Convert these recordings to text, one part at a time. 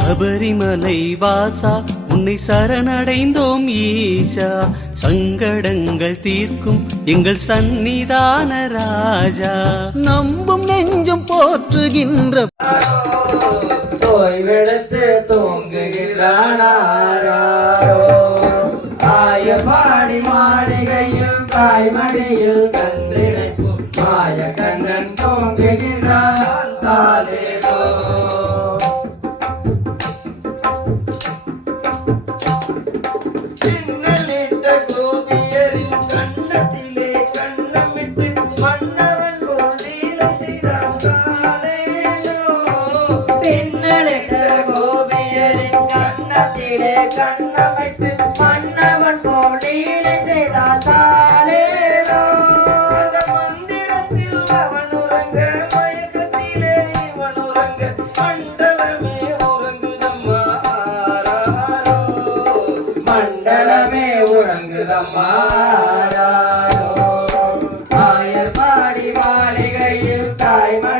சபரிமலை வாசா உன்னை சரணடைந்தோம் ஈஷா. சங்கடங்கள் தீர்க்கும் எங்கள் சந்நிதான ராஜா. நம்பும் நெஞ்சம் போற்றுகின்ற ஓய்வெடுத்து தூங்குகிறானாரோ? ஆய பாடி மாளிகையில் தாய்மடியில் கன்றிணைப்பு மாய கண்ணன் தூங்குகிறான். கண்ணத்திலே கண்ணமிட்டு மன்னவன் கொள்ளீலை செய்தான் தாலேலோ அந்த மந்திரத்தில் அவன் உறங்க மயக்கத்திலே இவன் உறங்க மண்டலமே உறங்குதம்மா மண்டலமே உறங்குதம்மா ஆயர் பாடி மாளிகையில் தாய்மடியில்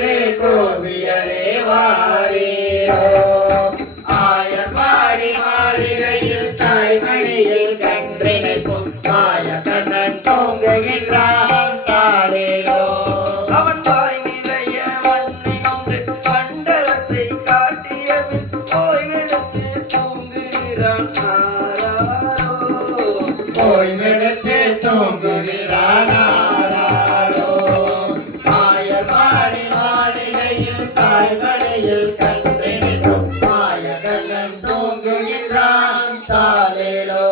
கண்ணியரே கோபியரே வாரீரோ. ஆயர் பாடி மாளிகையில் தாய்மணியில் கன்றினைக்கும் மாய கண்ணன் தூங்குகின்றான் அவன் வாய் நிறைய மண்ணை மண்டலத்தை காட்டியவன் தூங்குகிறான். தூங்குகின்றான் தாலேலோ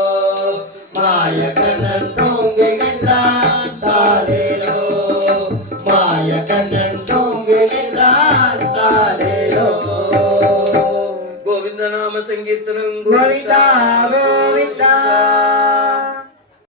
மாய கண்ணன்